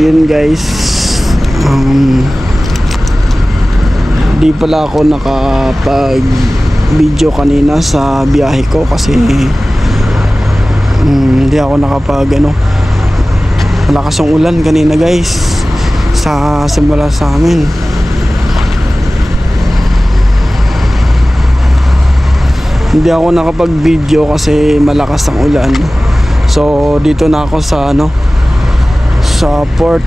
Yun guys, di pala ako nakapag video kanina sa biyahe ko kasi hindi ako nakapag malakas yung ulan kanina guys sa simula sa amin. Hindi ako nakapag video kasi malakas ang ulan. So dito na ako sa sa port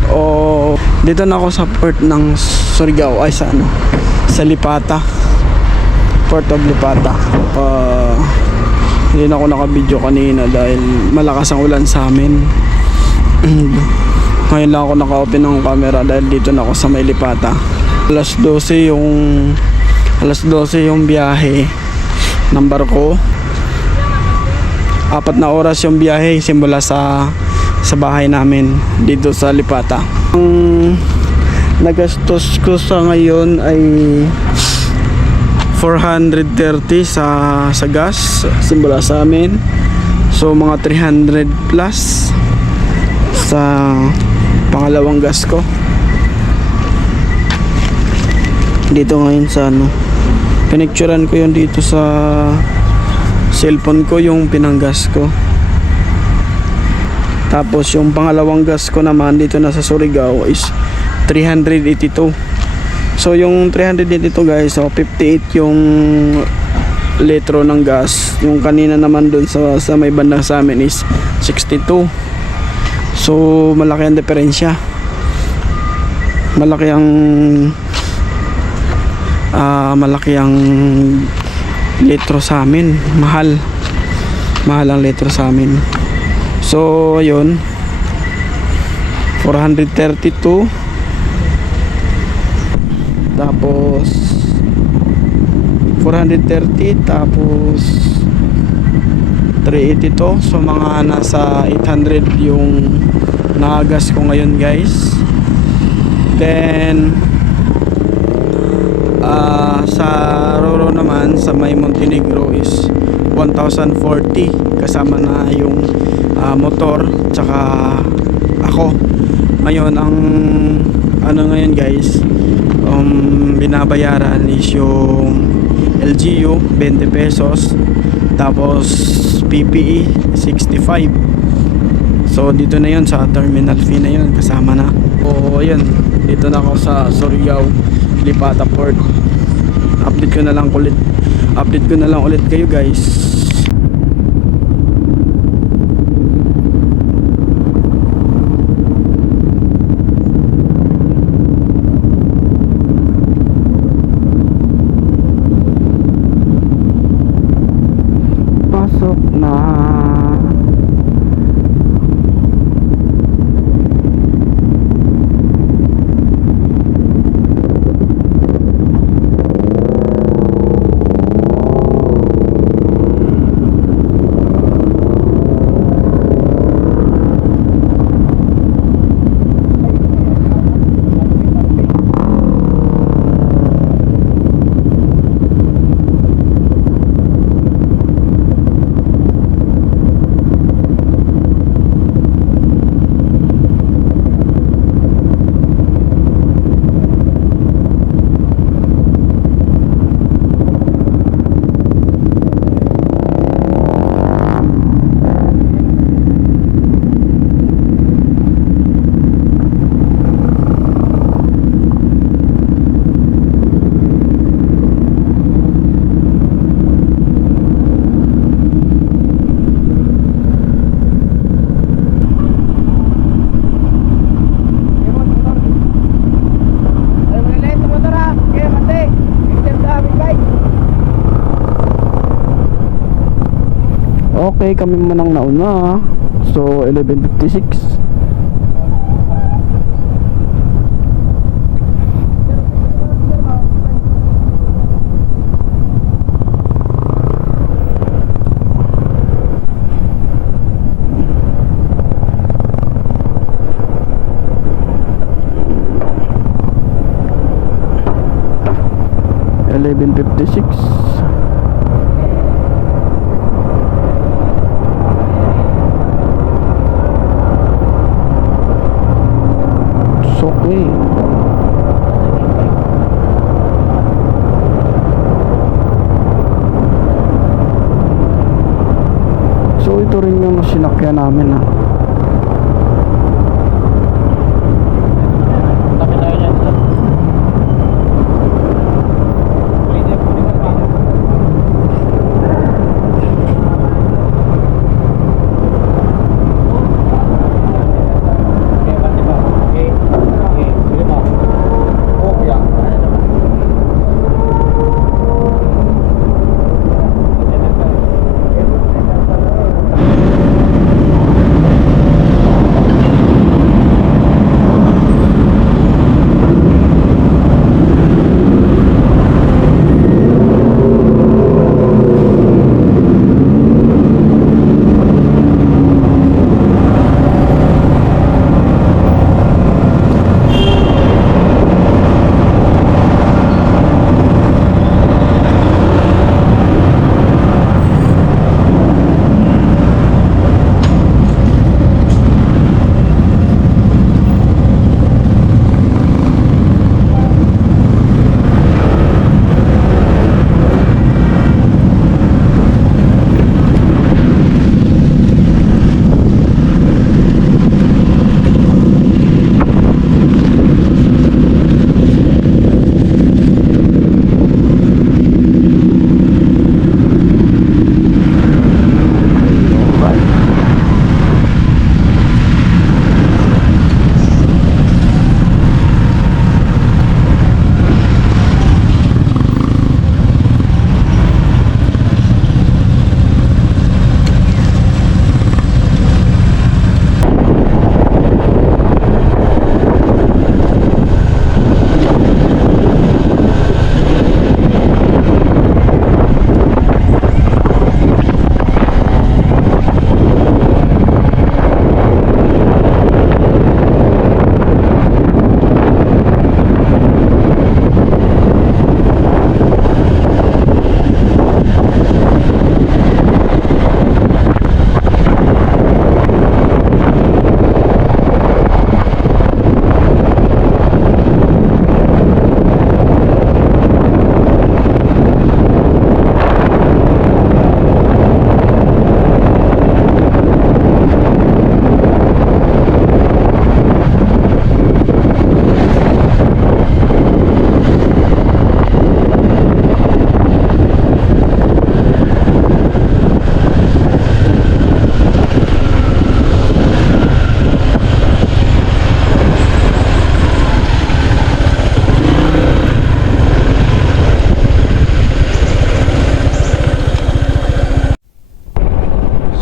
dito na ako sa port ng Surigao, ay sa Lipata, Port of Lipata. Hindi na ako naka-video kanina dahil malakas ang ulan sa amin. Ngayon lang ako naka-open ng camera dahil dito na ako sa may Lipata. Alas 12 yung biyahe ng barko. 4 na oras yung biyahe simula sa bahay namin dito sa Lipata. Ang nagastos ko sa ngayon ay 430 sa gas simula sa amin. So mga 300 plus sa pangalawang gas ko. Dito ngayon sa pinicturean ko yun dito sa cellphone ko yung pinanggas ko. Tapos yung pangalawang gas ko naman dito na sa Surigao is 382. So yung 382 guys, 58 yung litro ng gas. Yung kanina naman dun sa may bandang sa amin is 62. So malaki ang diferensya. Malaki ang litro sa amin. Mahal ang litro sa amin. So yun, 432 tapos 430 tapos 382. So mga nasa 800 yung nakagas ko ngayon guys. Then sa Roro naman sa may Montenegro is 1,040 kasama na yung motor tsaka ako. Ngayon ang ngayon guys, binabayaran is yung LGU 20 pesos tapos PPE 65. So dito na yun sa terminal fee na yun, kasama na. O yun, dito na ako sa Surigao Lipata Port. Update ko na lang ulit kayo guys. Pasok na. Okay, kami manang nauna. So 11:56. namin ha. Tabi tayo dyan.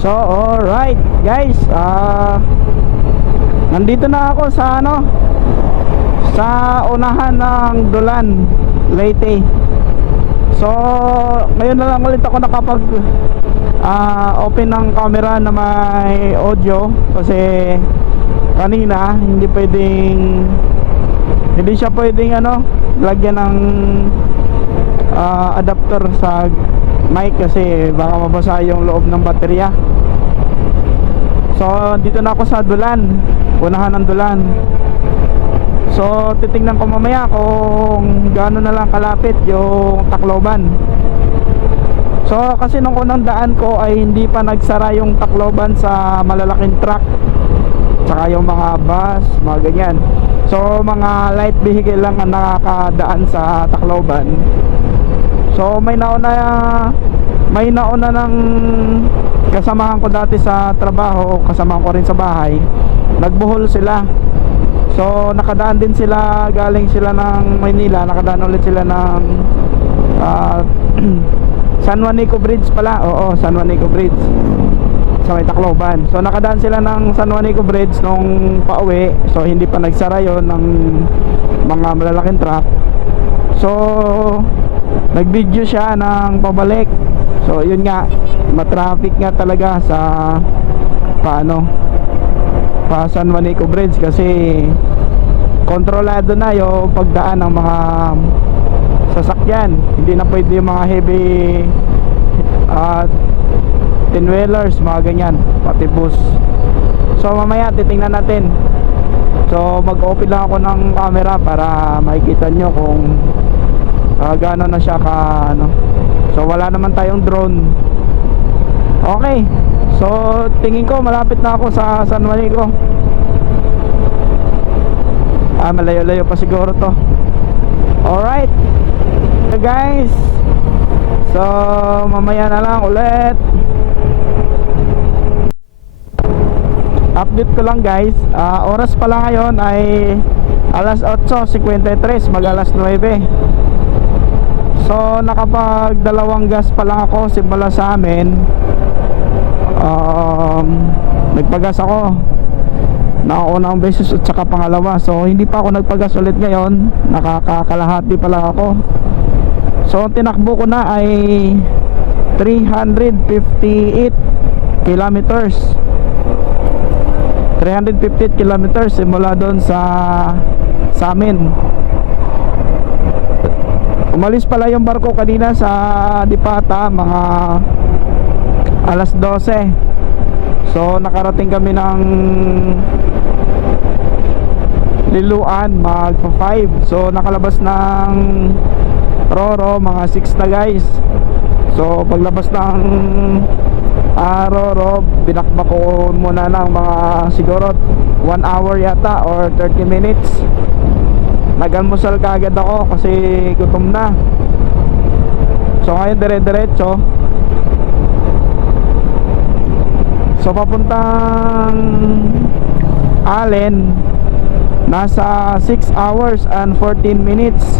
So alright guys, nandito na ako sa sa unahan ng Dulan, Leyte. So ngayon na lang ulit ako nakapag open ng camera na may audio, kasi kanina hindi siya pwedeng lagyan ng adapter sa mic kasi baka mabasa yung loob ng baterya. So dito na ako sa Dulan, unahan ng Dulan. So titingnan ko mamaya kung gaano na lang kalapit yung Tacloban. So kasi nung unang daan ko ay hindi pa nagsara yung Tacloban sa malalaking truck, tsaka yung mga bus, mga ganyan. So mga light vehicle lang ang nakakadaan sa Tacloban. So may nauna ng kasamahan ko dati sa trabaho, kasamahan ko rin sa bahay. Nagbuhol sila. So nakadaan din sila, galing sila ng Maynila, nakadaan ulit sila ng San Juanico Bridge pala. Oo, San Juanico Bridge sa may Tacloban. So nakadaan sila ng San Juanico Bridge nung pauwi. So hindi pa nagsara yon ng mga malalaking truck. So nag-video siya ng pabalik. So yun nga, matraffic nga talaga sa pa San Juanico Bridge, kasi kontrolado na yung pagdaan ng mga sasakyan. Hindi na pwede yung mga heavy 10-wheelers, mga ganyan, pati bus. So mamaya titingnan natin. So mag-open lang ako ng camera para makikita nyo kung gaano na siya ka So wala naman tayong drone. Okay, So tingin ko malapit na ako sa San Juanico. Malayo-layo pa siguro to. Alright, so guys, so mamaya na lang ulit. Update ko lang guys, oras pala ngayon ay alas 8:53, mag alas 9. So nakapag dalawang gas pa lang ako simula sa amin. Nagpagas ako nakaunang beses at saka pangalawa. So hindi pa ako nagpagas ulit ngayon, nakakakalahati pa lang ako. So tinakbo ko na ay 358 kilometers 358 kilometers simula doon sa amin. Umalis pala yung barko kanina sa Dipata mga alas 12. So nakarating kami ng Liluan mag 5. So nakalabas ng Roro mga 6 na guys. So paglabas ng Roro, binakbak ko muna ng mga siguro 1 hour yata or 30 minutes. Nag-almusal kaagad ako kasi gutom na. So ngayon dire-diretso. So papuntang Allen, nasa 6 hours and 14 minutes.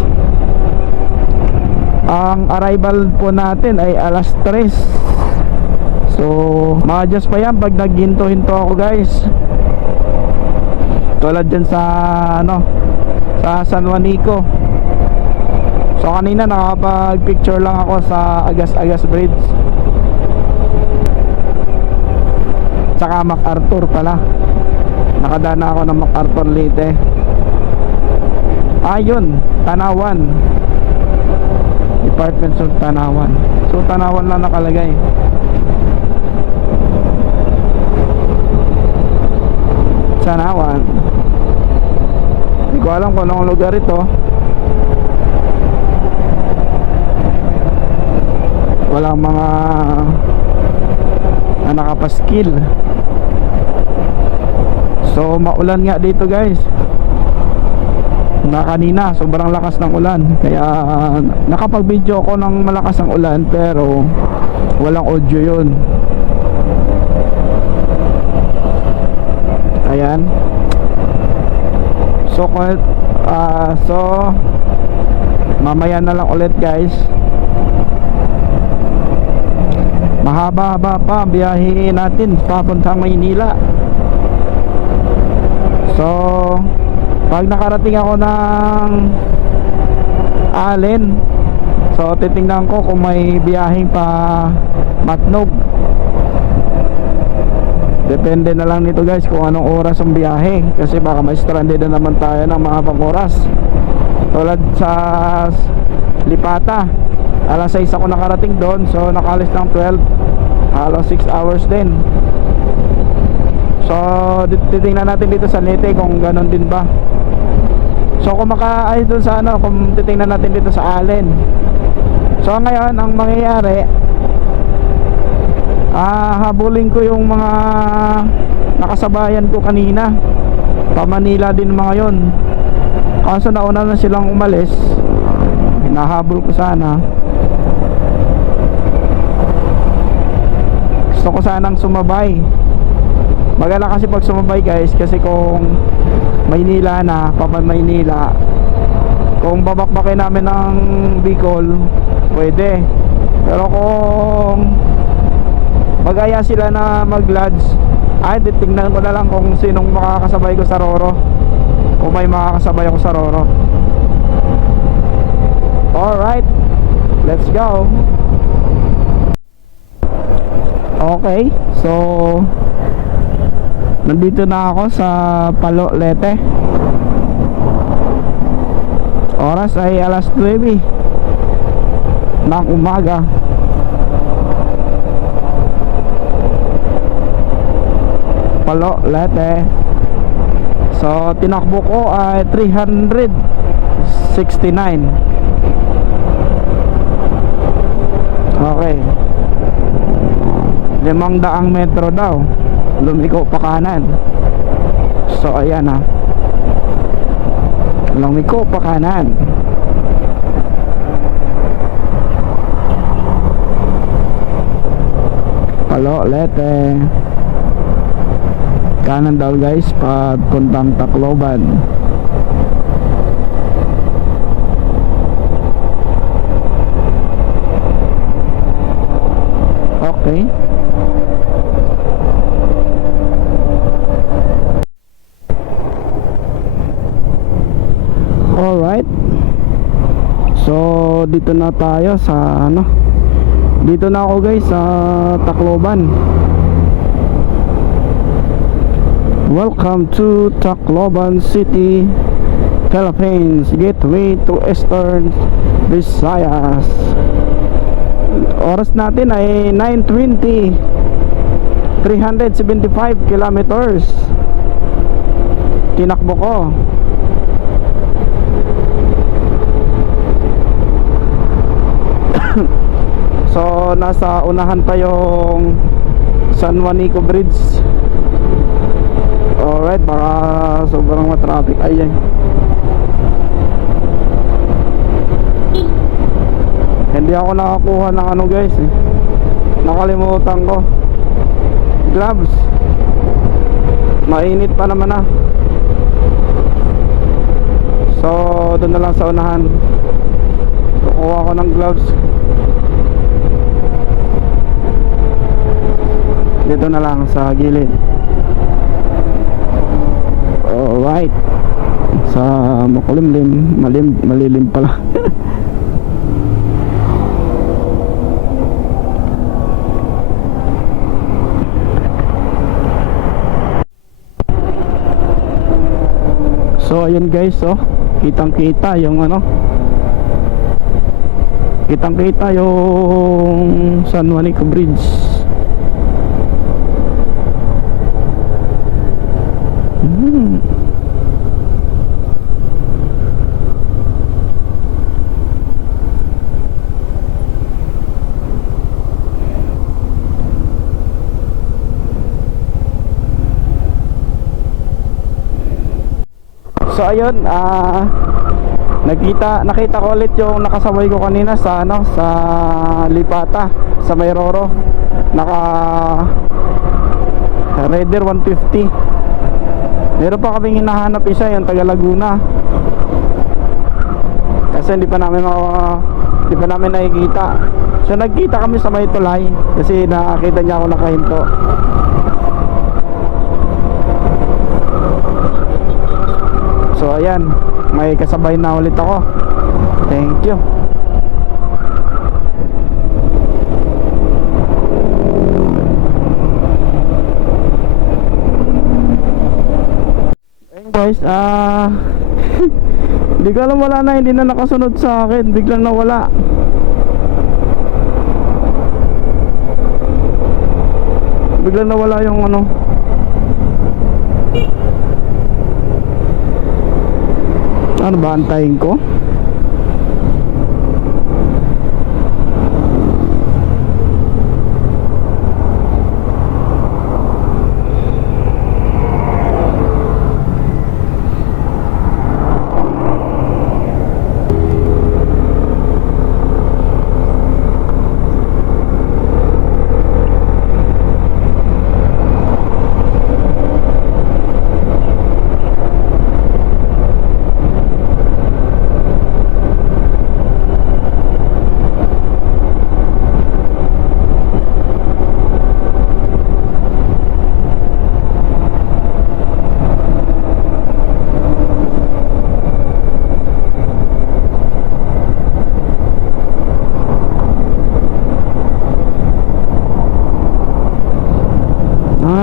Ang arrival po natin ay alas 3. So ma-adjust pa yan pag naghinto-hinto ako guys. Tulad dyan sa sa San Juanico. So kanina nakapag picture lang ako sa Agas-Agas Bridge, tsaka MacArthur pala. Nakadana ako ng MacArthur Leyte. Ayun, Tanawan, Department of Tanawan. So Tanawan lang nakalagay. Tanawan. Hindi ko alam kung anong lugar ito. Walang mga nakapaskil. So maulan nga dito guys. Na kanina sobrang lakas ng ulan. Kaya nakapag-video ako ng malakas ang ulan, pero walang audio yun. Ayan. So mamaya na lang ulit guys. Mahaba-haba pa biyahe natin papuntang Maynila. So pag nakarating ako ng Allen, so titingnan ko kung may biyaheng pa Matnog. Depende na lang nito guys kung anong oras ang biyahe, kasi baka may stranded na naman tayo ng mahabang oras. Tulad sa Lipata, alas 6 ako nakarating doon. So nakalis ng 12, halos 6 hours din. So titingnan natin dito sa Leyte kung ganon din ba. So kung makaayos doon sa kung titingnan natin dito sa Allen. So ngayon ang mangyayari, habulin ko yung mga nakasabayan ko kanina. Pa Manila din mga yon. Kaso nauna na silang umalis. Hinahabol ko sana. Gusto ko sanang sumabay. Magala kasi pag sumabay guys, kasi kung Maynila na, papan Maynila, kung babakbakin namin ng Bicol, pwede. Pero kung magaya sila na mag-lodge, ay titingnan ko na lang kung sinong makakasabay ko sa Roro, kung may makakasabay ako sa Roro. Alright, let's go. Okay, so nandito na ako sa Palo, Leyte. Oras ay alas 9 ng umaga. Palo, Leyte. So tinakbo ko ay 369. Okay. metro daw. Lumiko pa kanan. So ayan ha, lumiko pa kanan. Palo Lete. Kanan daw guys, papuntang Tacloban. Okay. Alright. So dito na tayo sa ano, dito na ako guys sa Tacloban. Welcome to Tacloban City, Philippines, gateway to Eastern Visayas. Oras natin ay 9:20, 375 kilometers tinakbo ko. So nasa unahan pa yung San Juanico Bridge. Alright, baka sobrang matraffic. Ayan, hindi ako nakakuha ng ano guys eh. Nakalimutan ko gloves. Mainit pa naman ah. So doon na lang sa unahan kukuha ko ng gloves. Dito na lang sa gilid. Alright. Sa makulimlim, malilim pala. So ayun guys, oh, kitang-kita yung ano, kitang-kita yung San Juanico Bridge. So ayun, nakita ko ulit yung nakasabay ko kanina sa ano, sa Lipata, sa Mayroro. Naka Raider 150. Meron pa kaming hinahanap isa, yung taga Laguna. Kasi hindi pa namin nakikita. So nagkita kami sa may tulay kasi nakakita niya ako nakahinto. So ayan, may kasabay na ulit ako. Thank you. Ayun guys, hindi ko alam, wala na, hindi na nakasunod sa akin. Biglang nawala. Biglang nawala yung ano. Ano ba antayin ko?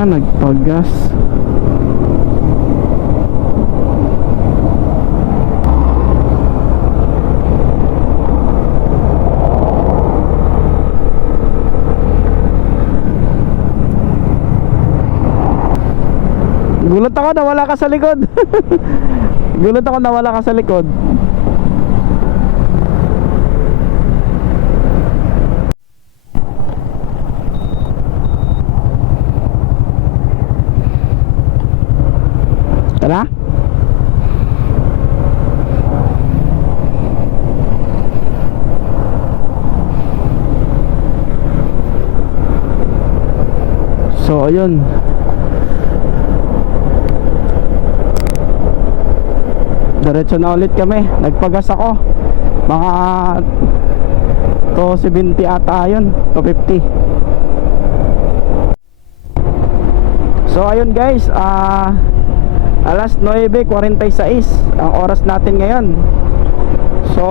Nagpagas. Gulat ako na wala ka sa likod. Gulat ako na wala ka sa likod. So ayun, diretso na ulit kami. Nagpagas ako mga 270 ata yun, 250. So ayun guys, alas 9:46 ang oras natin ngayon. So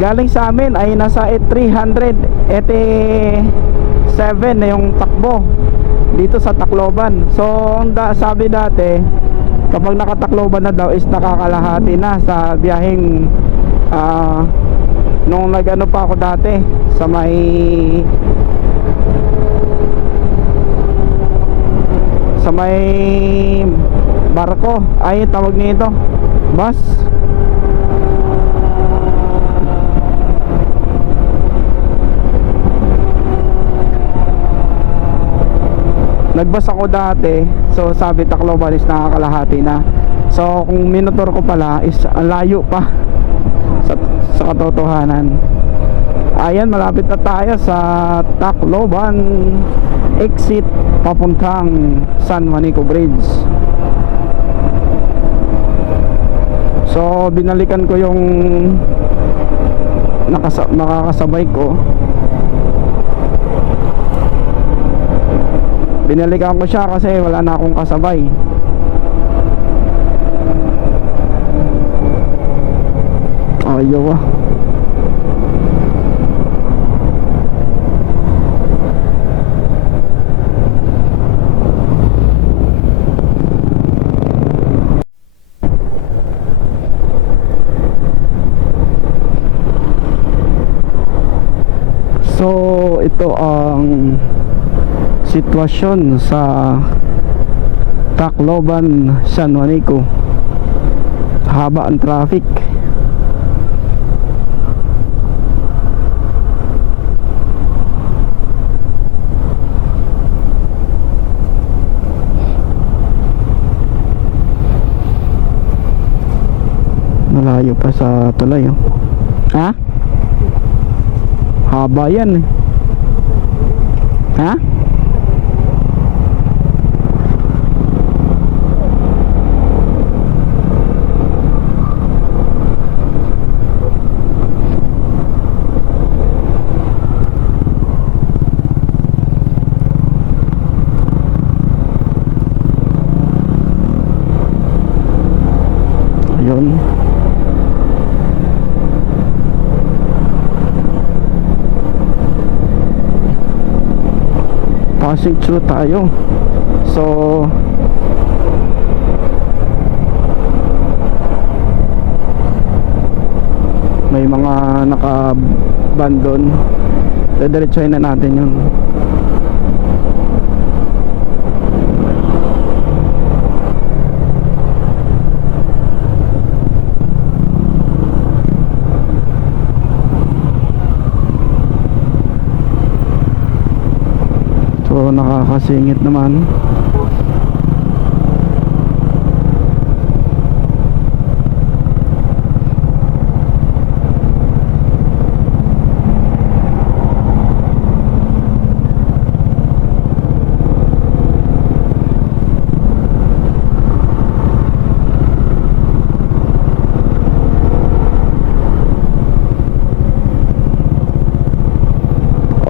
galing sa amin ay nasa 387 na yung takbo dito sa Tacloban. So sabi dati, kapag nakatakloban na daw is nakakalahati na sa biyaheng nung nag-ano pa ako dati sa may barko, ay tawag nito bus. Nagbas ako dati, so sabi Tacloban is nakakalahati na. So kung minotor ko pala is layo pa sa katotohanan. Ayan, malapit na tayo sa Tacloban exit papuntang San Juanico Bridge. So binalikan ko yung makakasabay ko. Binalikan ko siya kasi wala na akong kasabay. Ayaw ah. So ito ang sitwasyon sa Tacloban, San Juanico. Haba ang traffic. Malayo pa sa tulay oh. Ha? Haba yan eh. Ha? Ayun. Passing through tayo. So may mga naka-abandon. Diretsahin na natin yun. So nakakasingit naman.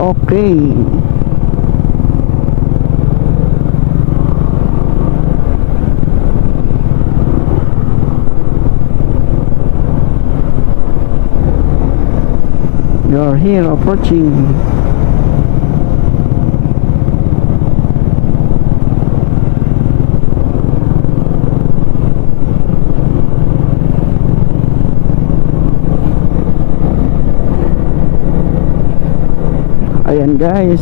Okay. We are here approaching ayan guys.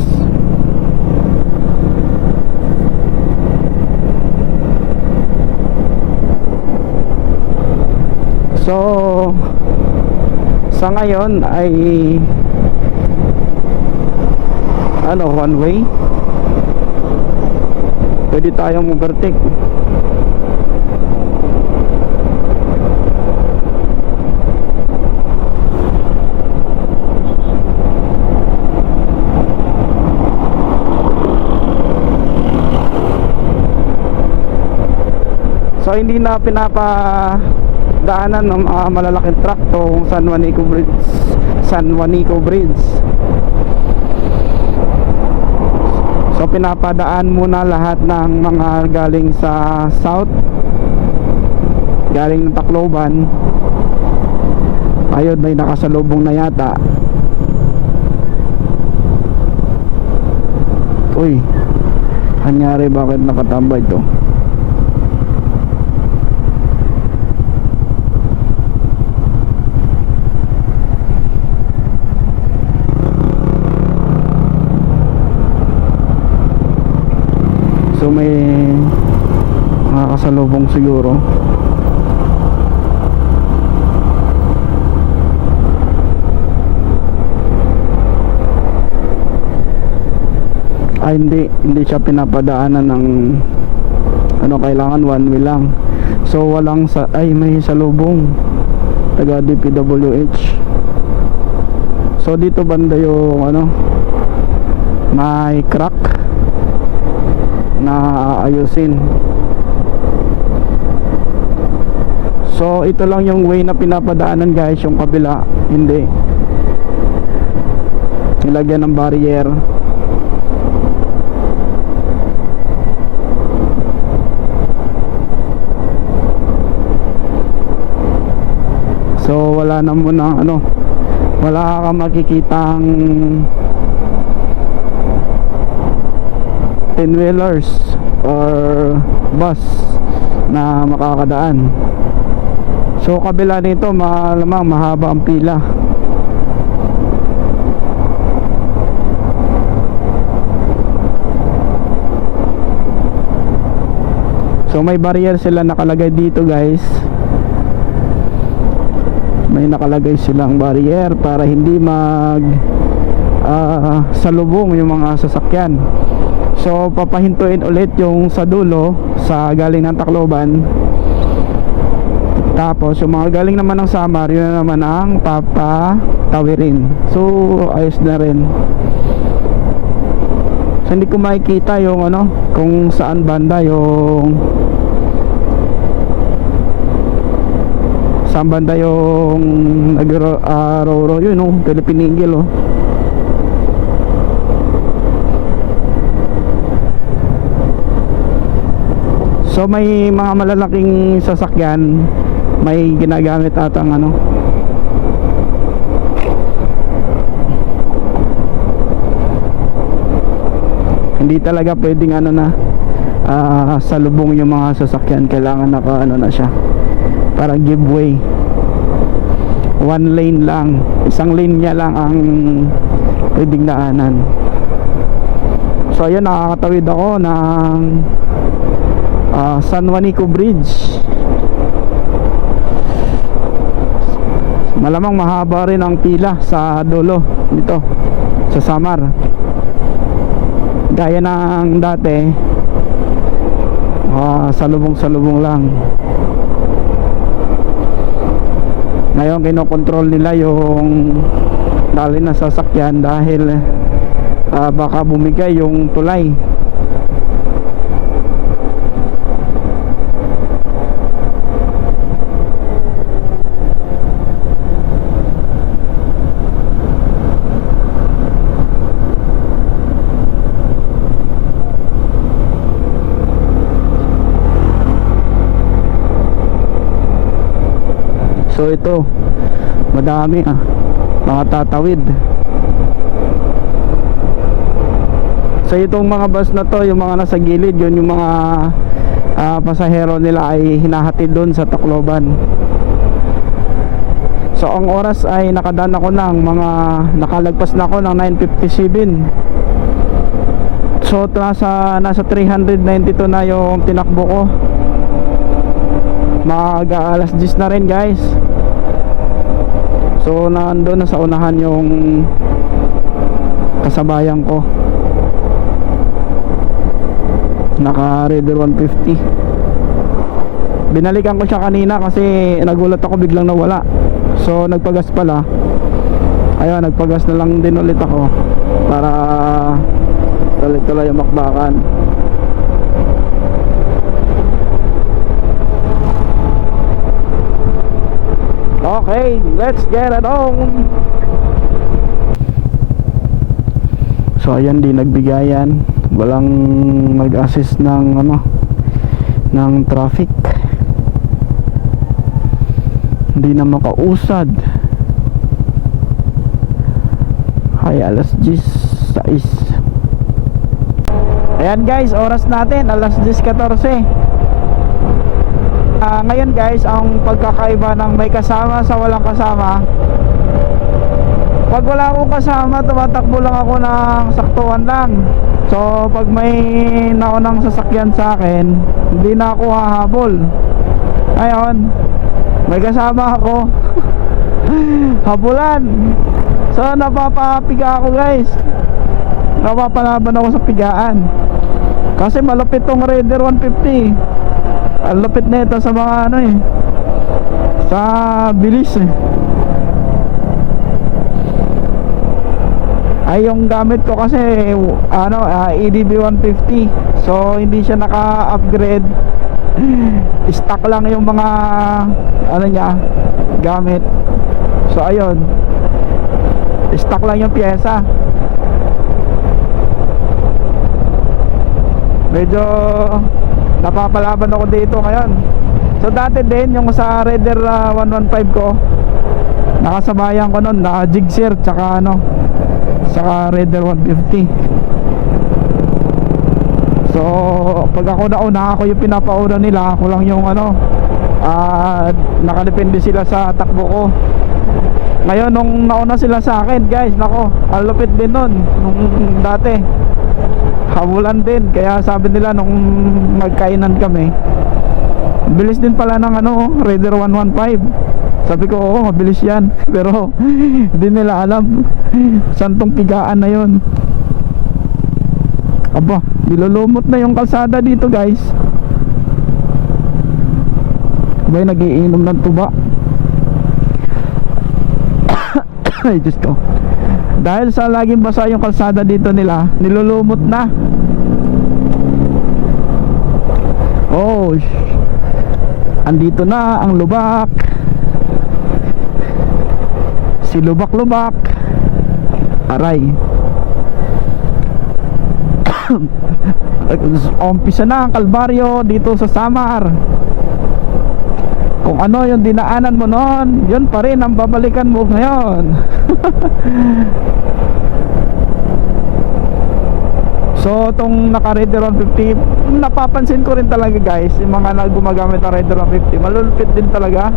So sa ngayon ay one way. Pwede tayong overtake. So hindi na pinapadaanan ng mga malalaking truck to San Juanico Bridge. San Juanico Bridge. So pinapadaan muna lahat ng mga galing sa south, galing ng Tacloban. Ayun, may nakasalubong na yata. Uy, kanyari bakit nakatambay to? So may makakasalubong siguro. Ay hindi siya pinapadaanan ng ano, kailangan one way lang. So walang may salubong taga DPWH. So dito banda yung ano, may crack na aayusin. So ito lang yung way na pinapadaanan guys, yung kabila hindi. Nilagyan ng barrier. So wala na muna ano, wala ka makikitang 10-wheelers or bus na makakadaan. So kabila nito malamang mahaba ang pila. So may barrier sila nakalagay dito guys. May nakalagay silang barrier para hindi salubong yung mga sasakyan. So papahintuin ulit yung sa dulo sa galing ng Tacloban. Tapos yung mga galing naman ng Samar, yun na naman ang papatawirin. So ayos na rin. So hindi ko makikita yung ano, kung saan banda yung nag-roro yun oh, Philippine Eagle oh. So may mga malalaking sasakyan, may ginagamit atang ano, hindi talaga pwedeng ano na salubong yung mga sasakyan. Kailangan naka ano na siya, parang giveaway. One lane lang, isang lane niya lang ang pwedeng daanan. So ayun, nakakatawid ako ng San Juanico Bridge. Malamang mahaba rin ang pila sa dulo nito sa Samar, gaya ng dati. Salubong-salubong lang. Ngayon kinokontrol nila yung dali na sasakyan dahil baka bumigay yung tulay. So ito, madami mga tatawid. So itong mga bus na to, yung mga nasa gilid, yun yung mga pasahero nila ay hinahatid doon sa Tacloban. So ang oras ay nakadaan ako ng nakalagpas na ako ng 9:57. So nasa 392 na yung tinakbo ko. Alas 10 na rin guys. So nandoon na sa unahan yung kasabayan ko, naka Raider 150. Binalikan ko siya kanina kasi nagulat ako, biglang nawala. So nagpagas pala. Ayun, nagpagas na lang din ulit ako para tuloy-tuloy ang makbakan. Let's get it on. So ayan, di nagbigayan. Walang nag-assist ng ng traffic. Hindi na makausad. Ay, alas 10:06. Ayan guys, oras natin alas 10:14. Ngayon guys, ang pagkakaiba ng may kasama sa walang kasama, pag wala akong kasama, tumatakbo lang ako ng saktuhan lang. So pag may naunang sasakyan sa akin, hindi na ako hahabol. Ngayon, may kasama ako. Habulan. So napapapiga ako guys. Napapalaban ako sa pigaan. Kasi malupit tong Raider 150. Ang lupit nito sa mga sa bilis Ay, yung gamit ko kasi EDB 150. So hindi siya naka-upgrade. Stock lang yung mga niya gamit. So ayun, stock lang yung pyesa. Medyo napapalaban ako dito ngayon. So dati din yung sa Raider 115 ko, nakasabayan ko nun na Gixxer tsaka saka Raider 150. So pag ako nauna, ako yung pinapauna nila. Ako lang yung nakadepende sila sa takbo ko. Ngayon nung nauna sila sa akin guys, nako, ang lupit din nun. Nung dati habulan din. Kaya sabi nila nung magkainan kami, bilis din pala ng Raider 115. Sabi ko, oo, mabilis yan. Pero hindi nila alam saan tong pigaan na yun. Aba, nilulumot na yung kalsada dito guys. Abay, nagiinom ng tuba. Ay, Diyos ko. Dahil sa laging basa yung kalsada dito nila, nilulumot na. Oh, andito na ang lubak. Si lubak-lubak. Aray. Umpisa na ang kalbaryo dito sa Samar. Kung ano yung dinaanan mo noon, yun pa rin ang babalikan mo ngayon. So itong naka Raider 150, napapansin ko rin talaga guys, yung mga gumagamit ng Raider 150, malulupit din talaga.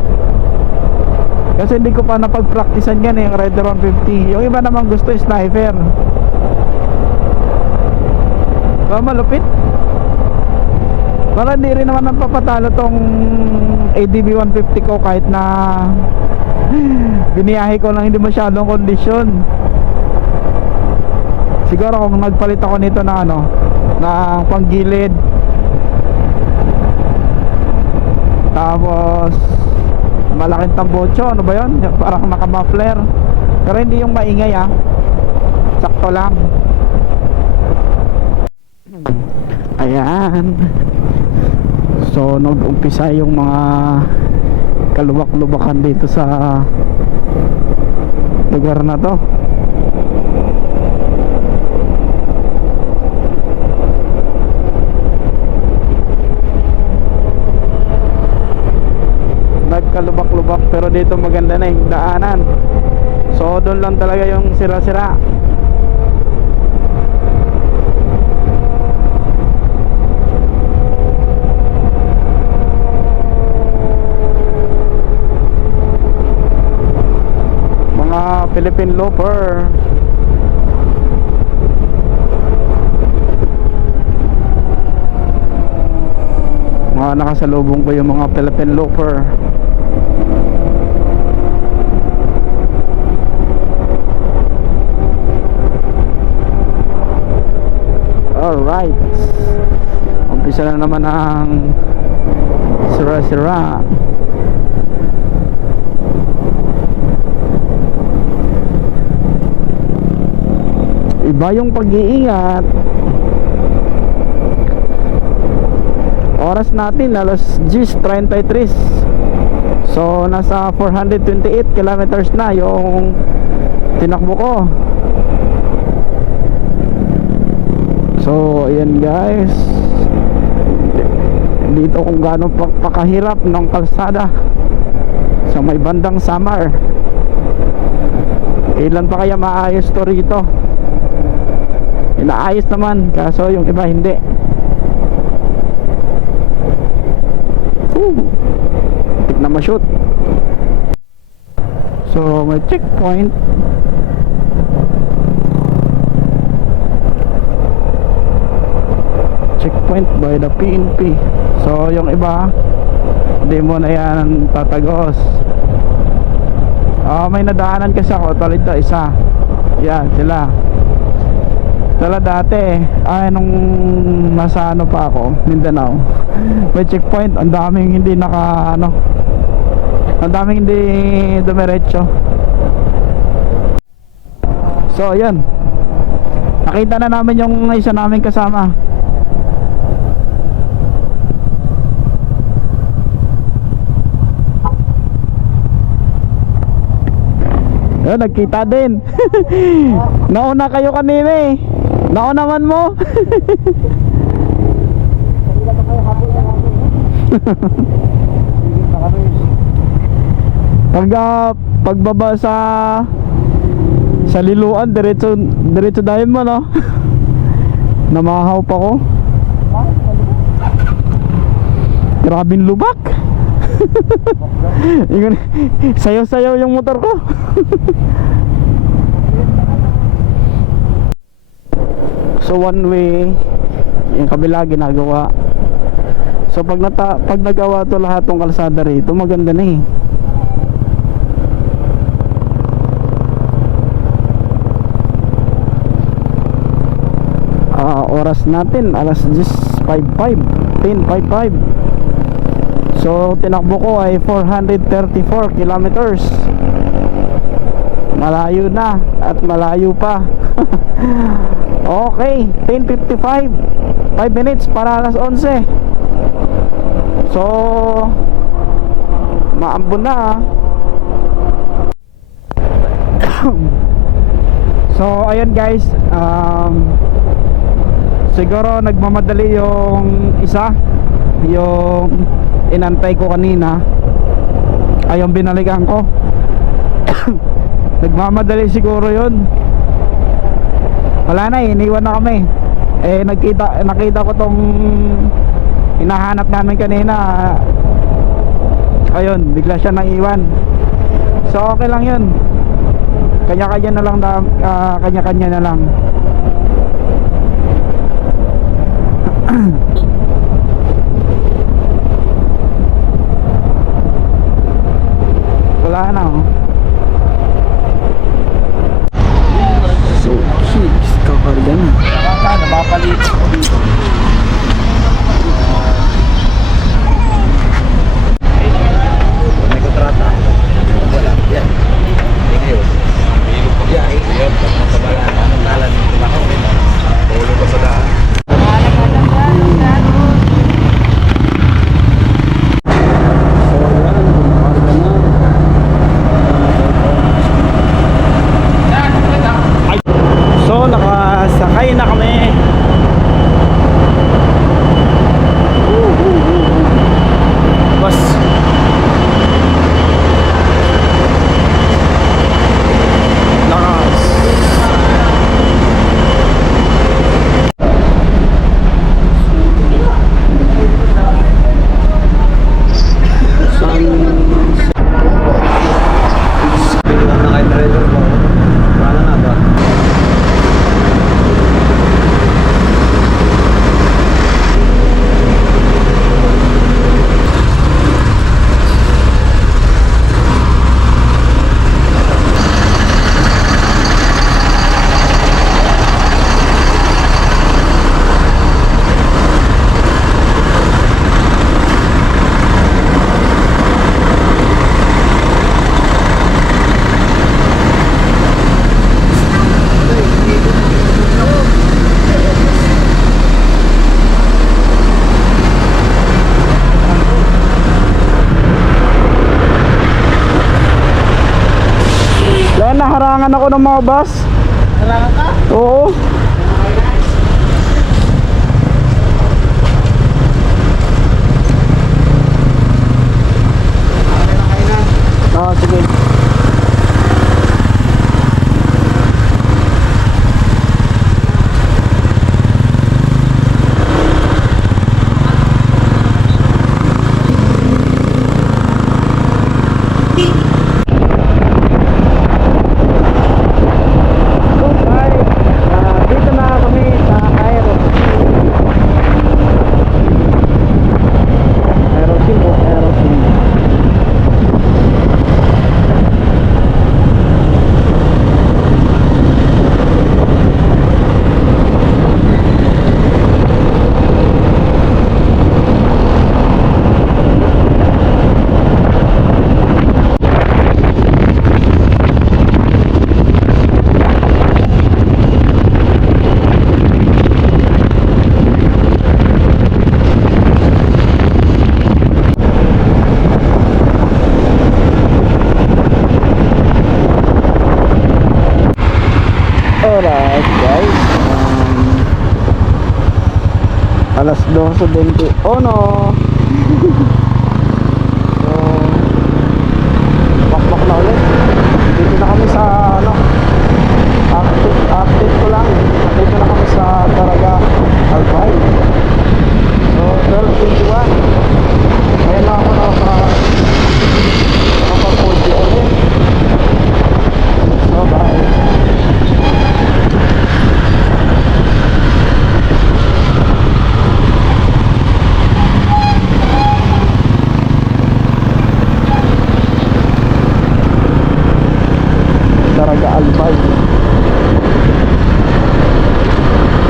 Kasi hindi ko pa napag-practicean yan yung Raider 150. Yung iba naman gusto yung sniper. Malupit. Para hindi rin naman napapatalo tong ADB 150 ko, kahit na biniyahe ko lang hindi masyadong kondisyon. Siguro kung nagpalit ako nito na na panggilid, tapos malaking tambocho, ano ba yun? Parang naka-muffler. Pero hindi yung maingay sakto lang. Ayan. So nag-umpisa yung mga kalubak-lubakan dito sa lugar na to. Nagkalubak-lubak, pero dito maganda na yung daanan. So doon lang talaga yung sira-sira. Mga Philippine loafer. Mga nakasalubong ko yung mga Philippine loafer. Alright, umpisa na naman ang sira-sira. Iba yung pag-iingat. Oras natin alas 10:33. So nasa 428 kilometers na yung tinakbo ko. So ayan guys, dito kung gaano pakahirap ng kalsada sa may bandang Samar. Kailan pa kaya maayos to rito? Inaayos naman, kaso yung iba hindi. Tik na ma-shoot. So may checkpoint. Checkpoint by the PNP. So yung iba hindi mo na yan tatagos. May nadaanan kasi ako tulad ito, isa. Yan sila. Tala dati nung nasa ano pa ako, Mindanao, may checkpoint, ang daming hindi naka ang daming hindi dumiretso. So ayan, nakita na namin yung isa naming kasama. Ayun, nagkita din. Nauna kayo kanina eh. Nauna man mo. Pagbaba sa liluan, diretso dahil mo, no? Namahaw pa ko. Grabing lubak. Sayaw-sayaw yung motor ko. So one way, yung kabila ginagawa. So pag nagawa to lahat ng kalsada rito, maganda na eh. Oras natin alas 10:55, 10:55. So tinakbo ko ay 434 kilometers. Malayo na at malayo pa. Okay, 10:55, 5 minutes para alas 11. So maambon na. So ayan guys, siguro nagmamadali yung isa, yung inantay ko kanina, ay yung binalikan ko. Nagmamadali siguro yun. Wala na eh, iniwan na kami. Nakita ko tong hinahanap namin kanina. Ayun, bigla siya naiwan. So okay lang yun. Kanya-kanya na lang, kanya-kanya na lang. Wala na oh. So jeez, kakarga na. Napapalit ko dito. May kontrata. Wala. Yan. Ngayon. Yan. Yan. Pagkabala. Anong nalan. Tulog ka sa daan. hinaharangan ako ng mga bus. Harangan ka? Oo. Ah, sige. Dito na kami sa Aerosil. Alright guys, alas 12:20. Oh no. So bakbak na ulit. Dito na kami sa ano, update ko lang. Dito na kami sa Daraga Albay. So 12:21. Ngayon na ako nakapag-audio ulit. So bye. Daraga Albay.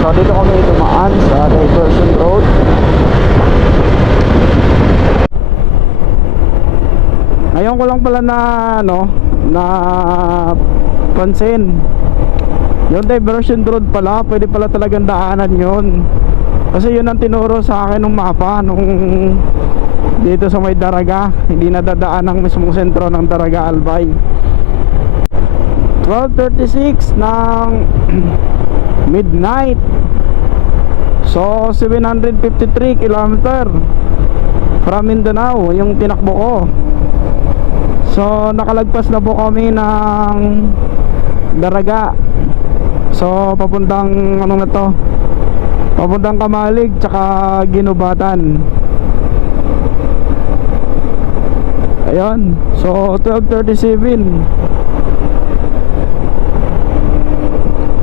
So dito kami dumaan sa Diversion Road. Ngayon ko lang pala na na pansin yung Diversion Road pala, pwede pala talagang daanan yun. Kasi yun ang tinuro sa akin ng mapa nung dito sa may Daraga. Hindi nadadaan ang mismong sentro ng Daraga Albay. 12:36 ng midnight. So 753 kilometer from Mindanao yung tinakbo ko. So nakalagpas na po kami ng Daraga. So papuntang ano na to, papuntang Kamalig tsaka Ginubatan. Ayun. So 12:37.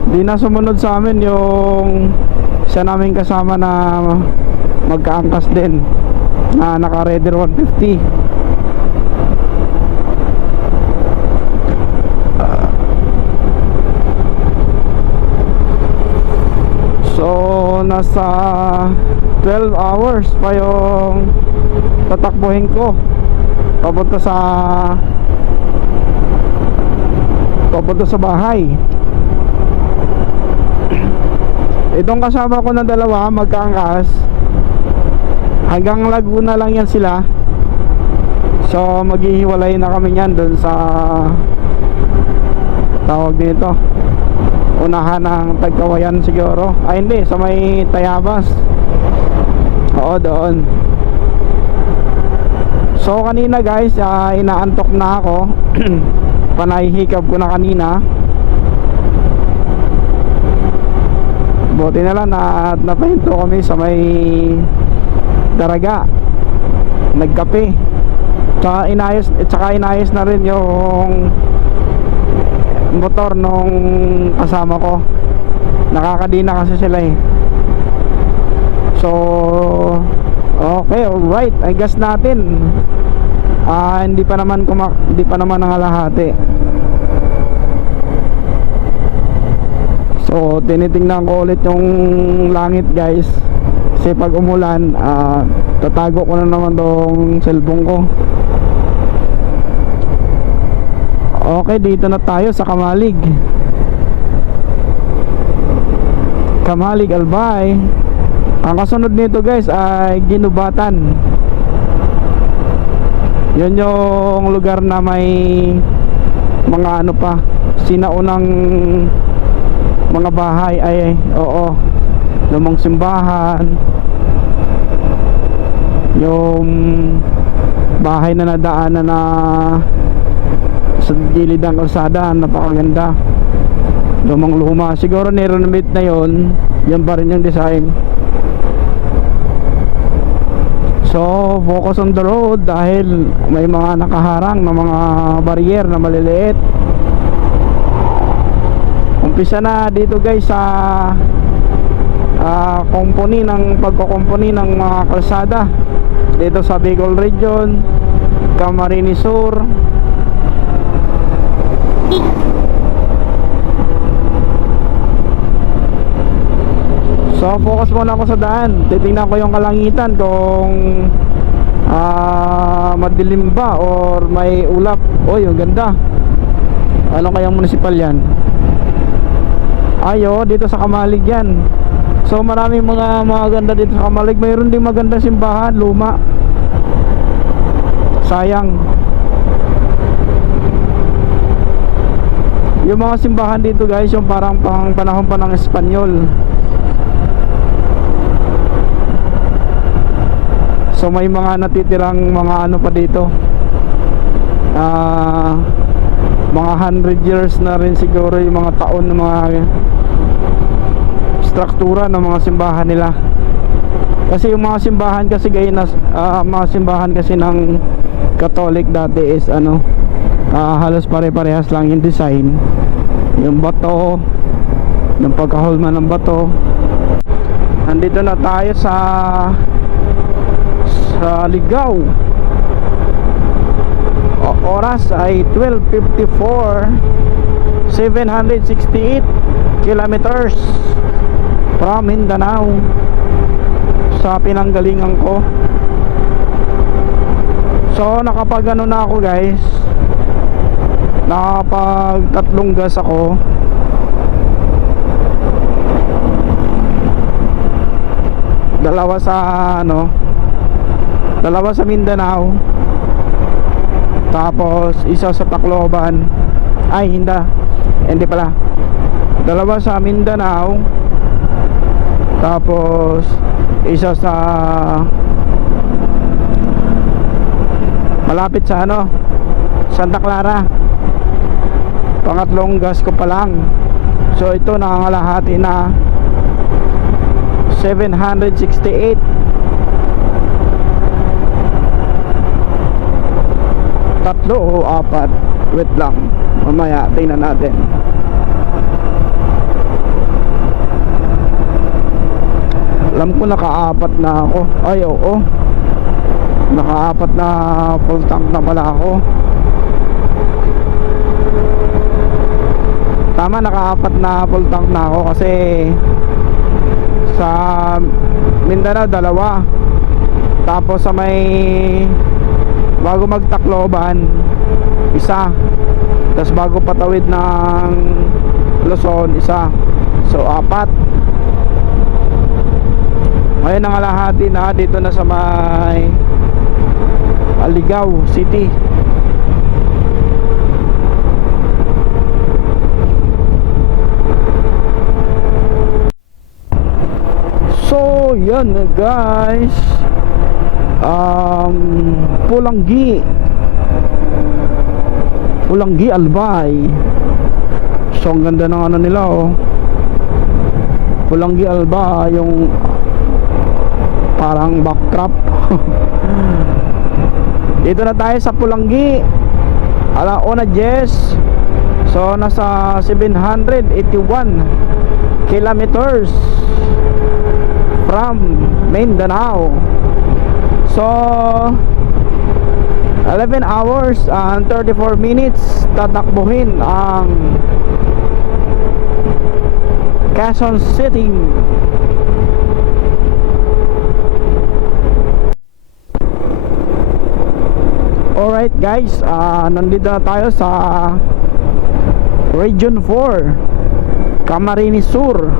Di na sumunod sa amin yung isa namin kasama na magkaangkas din na naka Raider 150. So nasa 12 hours pa yung tatakbuhin ko papunta sa bahay. Itong kasama ko na dalawa magkaangkas, hanggang Laguna lang yan sila. So maghihiwalay na kami yan dun sa tawag dito, unahan ng Tagkawayan siguro. Ay hindi, sa may Tayabas. Oo, doon. So kanina guys, inaantok na ako. Panahihikab ko na kanina. Buti na lang na napahinto kami sa may Daraga. Nagkape. Tsaka inayos na rin yung motor nung kasama ko. Nakakadina kasi sila eh. So okay, alright. Ay gas natin. Hindi pa naman nangalahati. So tinitingnan ko ulit yung langit guys. Kasi pag umulan, tatago ko na naman tong cellphone ko. Okay, dito na tayo sa Kamalig. Kamalig Albay. Ang kasunod nito guys ay Ginubatan. Yun yung lugar na may mga ano pa, sinaunang mga bahay ay oo, lumang simbahan, yung bahay na nadaanan na sa gilid ng kalsada, napakaganda, lumang luma. Siguro ni-renovate na yon, yan pa rin yung design. So focus on the road dahil may mga nakaharang na mga barrier na maliliit. Umpisa na dito guys sa pagkukumpuni ng mga kalsada dito sa Bicol Region, Camarines Sur. So focus muna ako sa daan. Titingnan ko yung kalangitan kung madilim ba or may ulap. Oh, yung ganda. Ano kayang municipal yan? Ayo, dito sa Kamalig yan. So maraming mga ganda dito sa Kamalig. Mayroon din magandang simbahan, luma. Sayang. Yung mga simbahan dito guys, yung parang pang panahon pa ng Espanyol. So may mga natitirang mga ano pa dito, mga 100 years na rin siguro yung mga taon ng mga struktura ng mga simbahan nila. Kasi yung mga simbahan kasi gayon na mga simbahan kasi ng Catholic dati is halos pare-parehas lang yung design, yung bato, yung pagkahulma ng bato. Nandito na tayo sa Ligao. Oras ay 12:54, 768 kilometers from Mindanao sa pinanggalingan ko. So nakapag na ako guys, nakapag 3 gas ako. Dalawa sa Mindanao, tapos isa sa Tacloban. Ay hindi pala, dalawa sa Mindanao, tapos isa sa malapit sa Santa Clara. Pangatlong gas ko pa lang. So ito nangangalahati na 768. Tatlo o 4, wait lang, mamaya tingnan natin. Alam ko naka-4 na ako. Ay oo, naka-4 na full tank na pala ako. Tama, naka-4 na full tank na ako kasi sa Mindanao 2, tapos sa may bago magTacloban isa, tapos bago patawid ng Luzon isa. So 4. Ngayon ang alahati na dito na sa may Ligao City. So yan guys, Pulanggi Albay. So ang ganda ng nila Pulanggi Albay, yung parang backdrop. Dito na tayo sa Pulanggi, alauna Jess. So nasa 781 kilometers from Mindanao. So 11 hours and 34 minutes tatakbuhin ang Quezon City. Alright guys, nandito na tayo sa Region 4, Camarines Sur.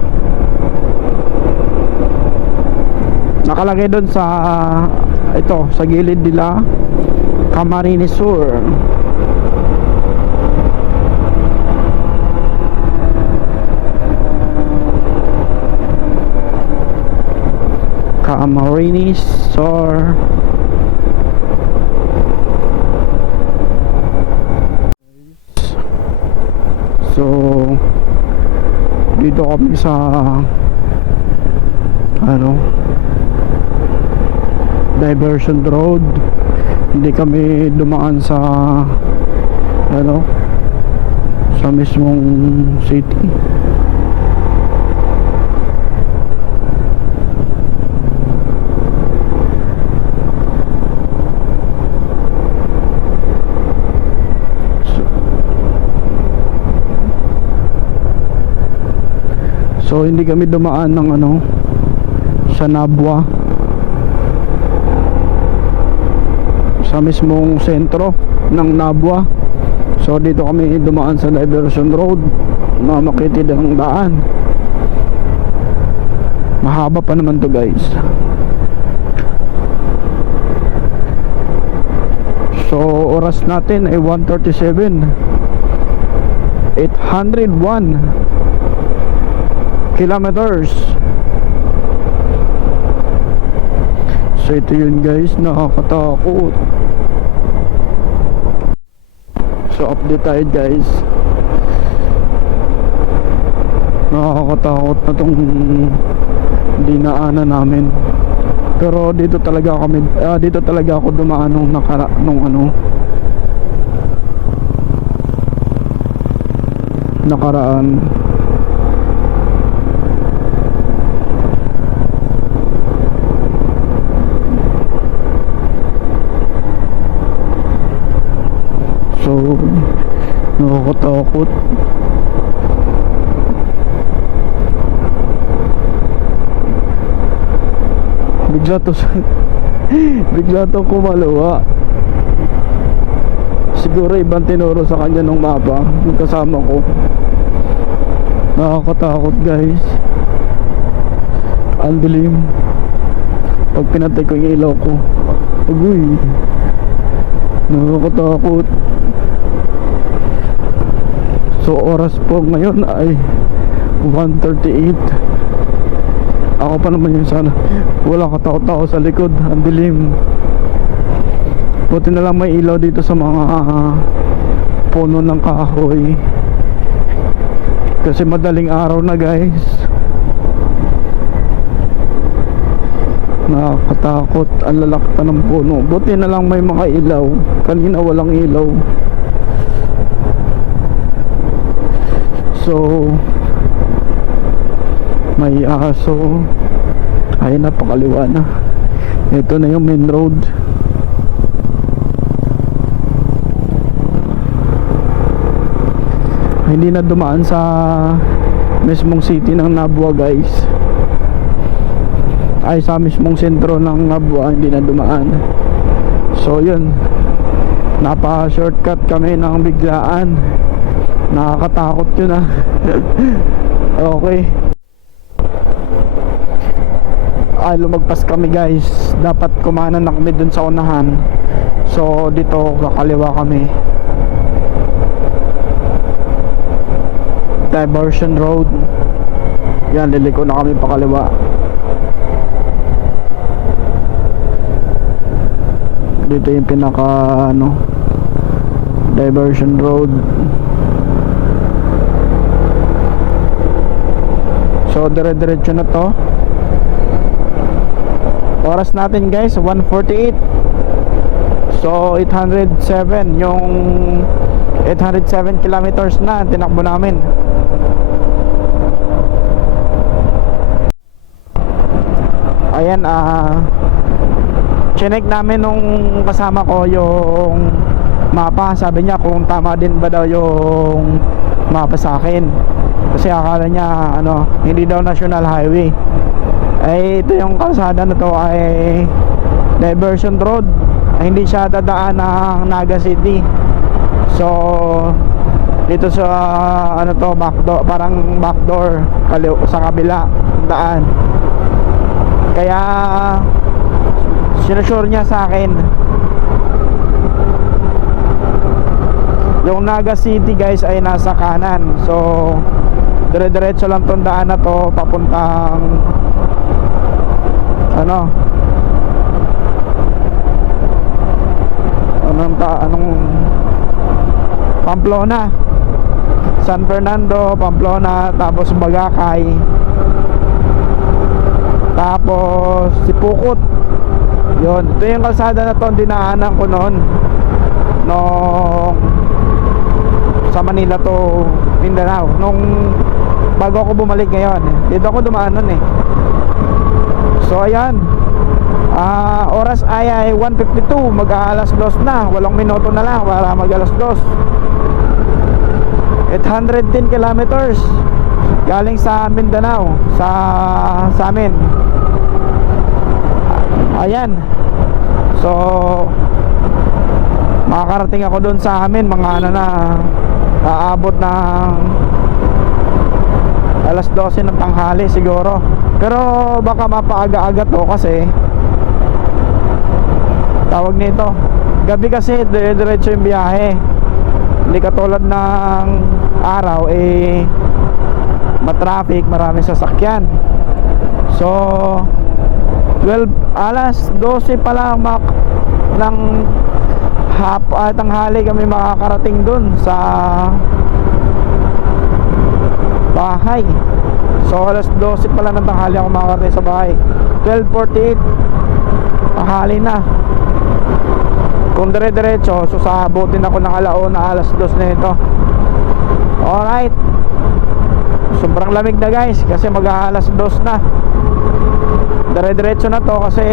Nakalagay doon sa sa gilid nila, Camarines Sur. Camarines Sur. So dito kami sa diversion road. Hindi kami dumaan sa sa mismong city. So hindi kami dumaan ng sa Nabwa, sa mismong sentro ng Nabwa. So dito kami dumaan sa diversion road na makitid ang daan. Mahaba pa naman to guys. So oras natin ay 1:37. 801 kilometers. So ito yun guys, nakakatakot. So update tayo guys. Nakakatakot na tong dinaanan namin. Pero dito talaga ako dumaan nung nakaraan. So nakakatakot. Bigla to kumaluwa. Siguro ibang tinuro sa kanya ng mapa yung kasama ko. Nakakatakot guys. Ang dilim. Pag pinatay ko yung ilaw ko, agoy, nakakatakot. So oras po ngayon ay 1:38. Ako pa naman yung sana wala katakot-takot sa likod. Ang dilim. Buti na lang may ilaw dito sa mga puno ng kahoy, kasi madaling araw na guys. Nakakatakot. Ang lalakta ng puno. Buti na lang may mga ilaw. Kanina walang ilaw. So may aso. Ay, napakaliwa na. Ito na yung main road. Hindi na dumaan sa mismong city ng Nabwa guys. Ay, sa mismong sentro ng Nabwa hindi na dumaan. So yun, napa-shortcut kami ng biglaan. Nakakatakot yun ah. Okay. Ay, lumagpas kami guys. Dapat kumanan na kami dun sa unahan. So dito kakaliwa kami. Diversion road. Yan, liliko na kami pakaliwa. Dito yung pinaka diversion road. So dire-diretso na to. Oras natin guys 1:48. So 807 yung 807 kilometers na tinakbo namin. Ayan, chinek namin nung kasama ko yung mapa. Sabi niya kung tama din ba daw yung mapa sa akin, kasi akala niya hindi daw national highway. Ay, ito yung kalsada na to ay diversion road. Ay, hindi siya dadaan ng Naga City. So dito sa backdoor, parang backdoor sa kabila daan. Kaya sinusure niya sa akin yung Naga City guys ay nasa kanan. So dire-diretso lang tong daan na to papuntang ano, anong Pamplona, San Fernando, Pamplona, tapos Bagakay, tapos Sipukot. Yun, ito yung kalsada na to, dinaanan ko noon nung sa Manila to Mindanao, nung bago ako bumalik ngayon. Dito ako dumaan nun eh. So ayan, oras ay 1:52, mag-aalas 2 na, 8 minuto na lang para mag-alas 2. 810 kilometers galing sa Mindanao sa amin. Ayan, so makakarating ako doon sa amin mga ano na, aabot ng alas 12 ng tanghali siguro. Pero baka mapaaga-aga to kasi tawag nito, gabi kasi diretso yung biyahe. Hindi katulad ng araw eh matraffic, maraming sasakyan. So alas 12 pa lang ng tanghali kami makakarating dun sa bahay. So alas 12 pa lang ng tanghali ako makakarating sa bahay. 12:48 tanghali na. Kung dire-diretso, so sabutin ako ng alauna, alas 2 na ito. Alright, sobrang lamig na guys kasi mag-aalas 2 na. Dire-diretso na to kasi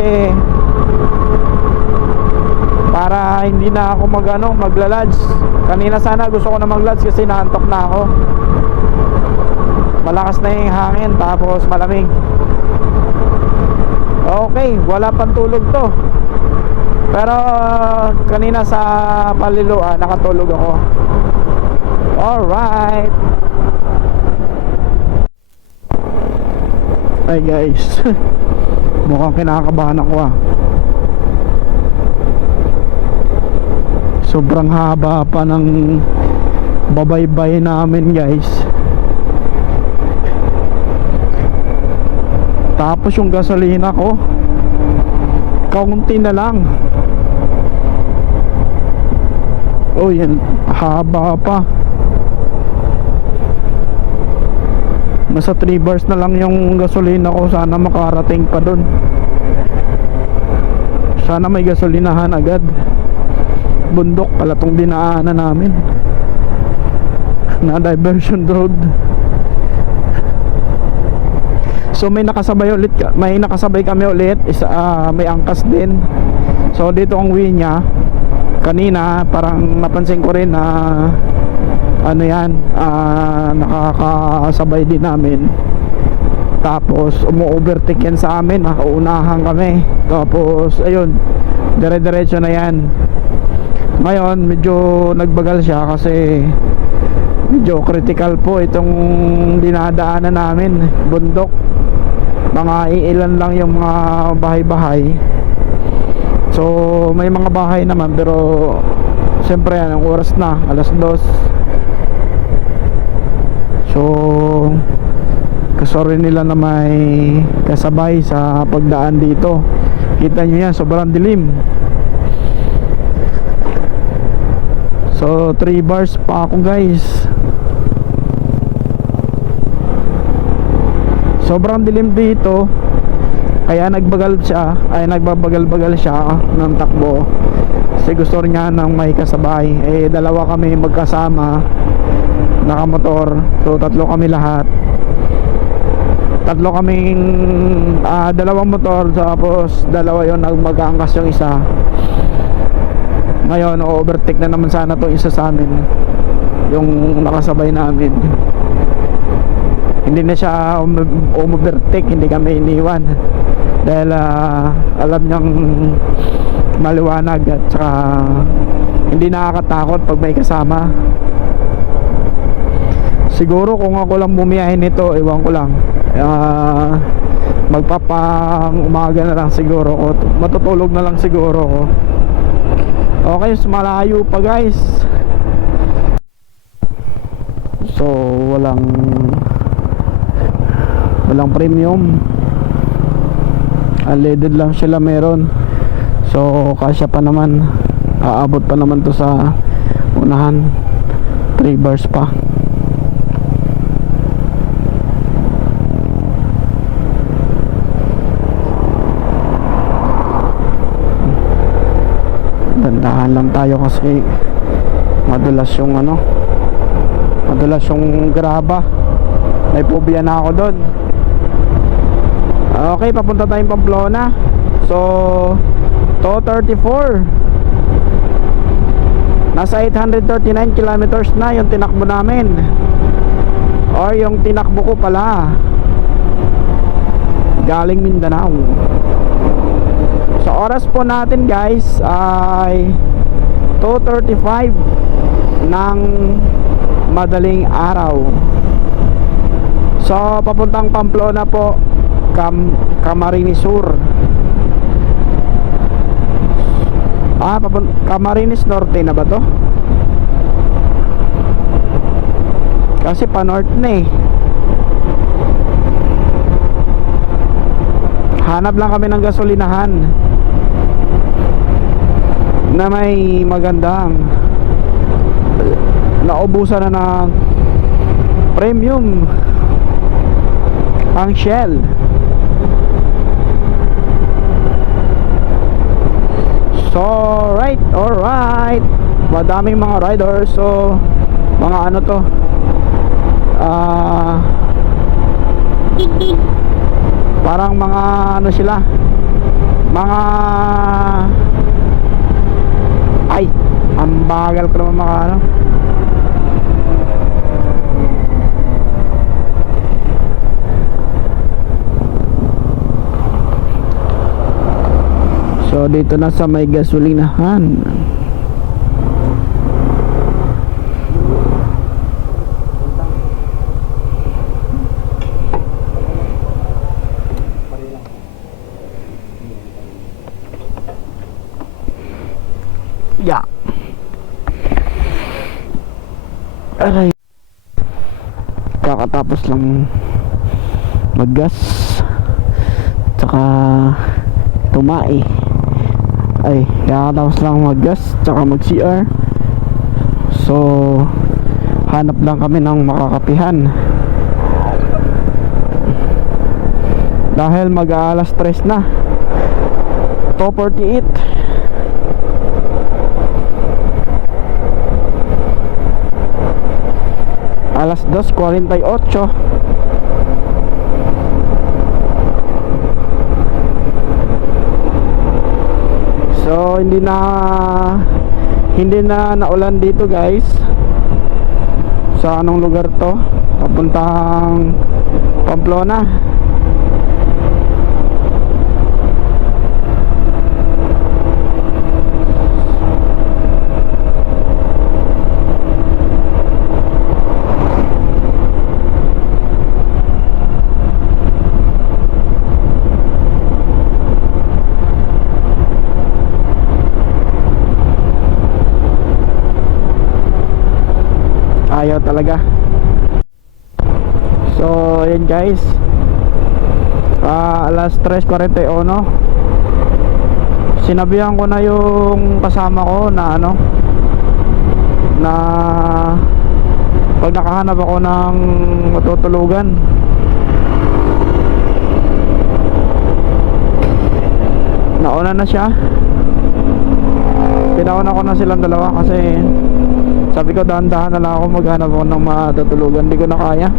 para hindi na ako magla-lodge. Kanina sana gusto ko na mag-lodge kasi naantok na ako. Malakas na yung hangin tapos malamig. Okay, wala pang tulog to. Pero kanina sa Palilua nakatulog ako. Alright. Ay guys, mukhang kinakabahan ako Sobrang haba pa ng babaybay namin guys. Tapos yung gasolina ko kaunti na lang. Oh yan, haba pa. Nasa 3 bars na lang yung gasolina ko. Sana makarating pa dun. Sana may gasolinahan agad. Bundok pala tong dinaanan namin na diversion road. So may nakasabay kami ulit. May angkas din. So dito ang way niya. Kanina parang napansin ko rin na ano yan, nakakasabay din namin. Tapos umu-overtake yan sa amin, nakaunahan kami. Tapos ayun, dire-diretso na yan. Ngayon medyo nagbagal siya kasi medyo critical po itong dinadaanan namin, bundok. Mga iilan lang yung mga bahay-bahay. So may mga bahay naman pero siyempre yan, ang oras na alas 2. So kasorry nila na may kasabay sa pagdaan dito. Kita nyo yan, sobrang dilim. So 3 bars pa ako guys. Sobrang dilim dito. Kaya nagbabagal-bagal siya ng takbo. Kasi gusto niya ng may kasabay. Eh dalawa kami magkasama, nakamotor. So tatlo kami lahat. Tatlo kaming dalawang motor. Tapos dalawa yon, mag-aangkas yung isa. Ngayon overtake na naman sana to isa sa amin, yung nakasabay namin. Hindi na siya overtake, hindi kami iniwan dahil alam niyang maliwanag at saka hindi nakakatakot pag may kasama. Siguro kung ako lang bumiyahin nito, ewan ko lang, magpapang umaga na lang siguro ko, matutulog na lang siguro ko. Okay, malayo pa guys. So walang premium. Unleaded lang sila meron. So kasya pa naman, aabot pa naman to sa unahan. 3 bars pa. Dandahan lang tayo kasi madulas yung madulas yung graba. May phobia na ako doon. Okay, papunta tayong Pamplona. So 234. Nasa 839 kilometers na yung tinakbo namin, or yung tinakbo ko pala galing Mindanao. So oras po natin guys ay 2:35 ng madaling araw. So papuntang Pamplona po, Camarines Sur. Camarines Norte na ba to? Kasi pa north na eh. Hanap lang kami ng gasolinahan na may magandang, naubusan na ng premium ang Shell. So alright, madaming mga riders. So mga ano to, parang mga ano sila, mga ay, ang bagal ko naman maka So dito na sa may gasolinahan. Yeah. Aray. Kakatapos lang maggas tsaka tumae. Ay, kakatapos lang maggas tsaka mag CR. So hanap lang kami ng makakapihan dahil mag-aalas 3 na, 2:48. Alas 2:48. So hindi na naulan dito guys. Sa anong lugar to? Papuntang Pamplona. Ayaw talaga. So ayan guys, alas 3:41. Sinabihan ko na yung kasama ko na na pag nakahanap ako ng matutulugan, nauna na siya. Pinauna ko na silang dalawa kasi sabi ko dahan-dahan na lang ako maghanap ako ng matutulugan. Hindi ko na kaya.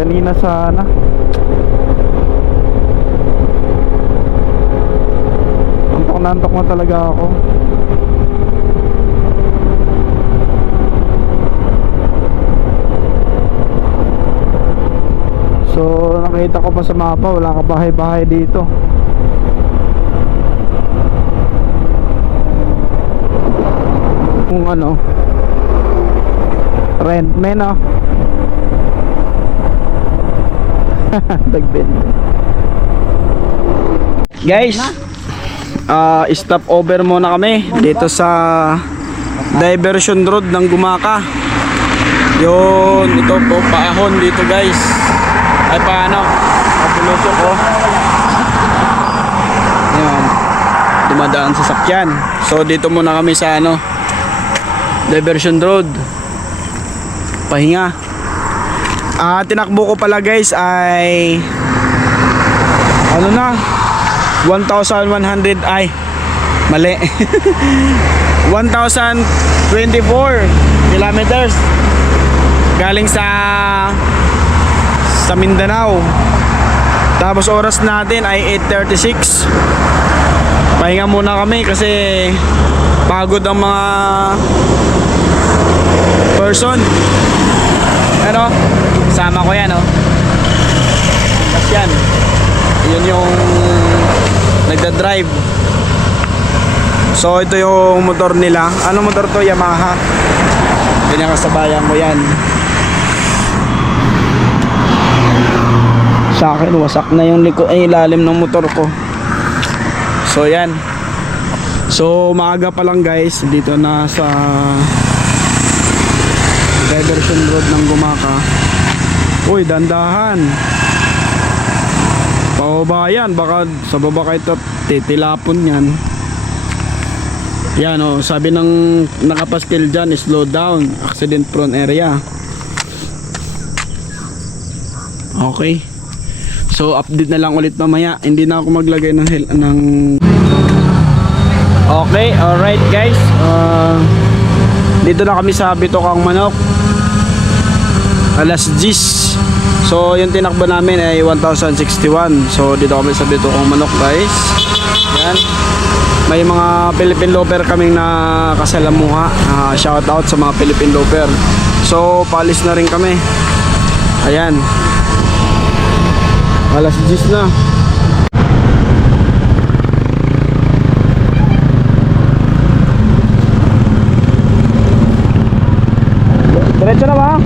Kanina sana antok na antok mo talaga ako. So nakita ko pa sa mapa, wala ka bahay-bahay dito. Kung rent men Dagbend. Guys, stop over muna kami dito sa diversion road ng Gumaka. Yun, ito po paahon dito guys. Ay paano? Kapulusok ko. Ayan. Dumadaan sa sakyan. So dito muna kami sa ano, diversion road. Pahinga. Tinakbo ko pala guys ay ano na 1,100 ay mali 1,024 kilometers galing sa Mindanao. Tapos oras natin ay 8:36. Pahinga muna kami kasi pagod ang mga person. Ano? Sama ko yan, oh. Tapos yan. Yun yung nagda-drive. So ito yung motor nila. Ano motor to? Yamaha. Pinakasabayan ko yan. Sa akin wasak na yung ilalim ng motor ko. So yan. So maaga pa lang guys. Dito na sa diversion road ng Gumaka. Uy, dandahan. Pababa yan. Baka sa baba kayo titilapon yan. Yan o, sabi ng nakapastil dyan, slow down, accident prone area. Okay. So update na lang ulit mamaya. Hindi na ako maglagay ng Okay, alright guys. Dito na kami sa Bitokang Manok. Alas 10. So yung tinakbo namin ay 1,061. So dito kami sa Bitokang Manok guys. Yan. May mga Philippine Loper kaming nakasalamuha. Shout out sa mga Philippine Loper. So paalis na rin kami. Ayan. Alas 10 na. Diretso na ba?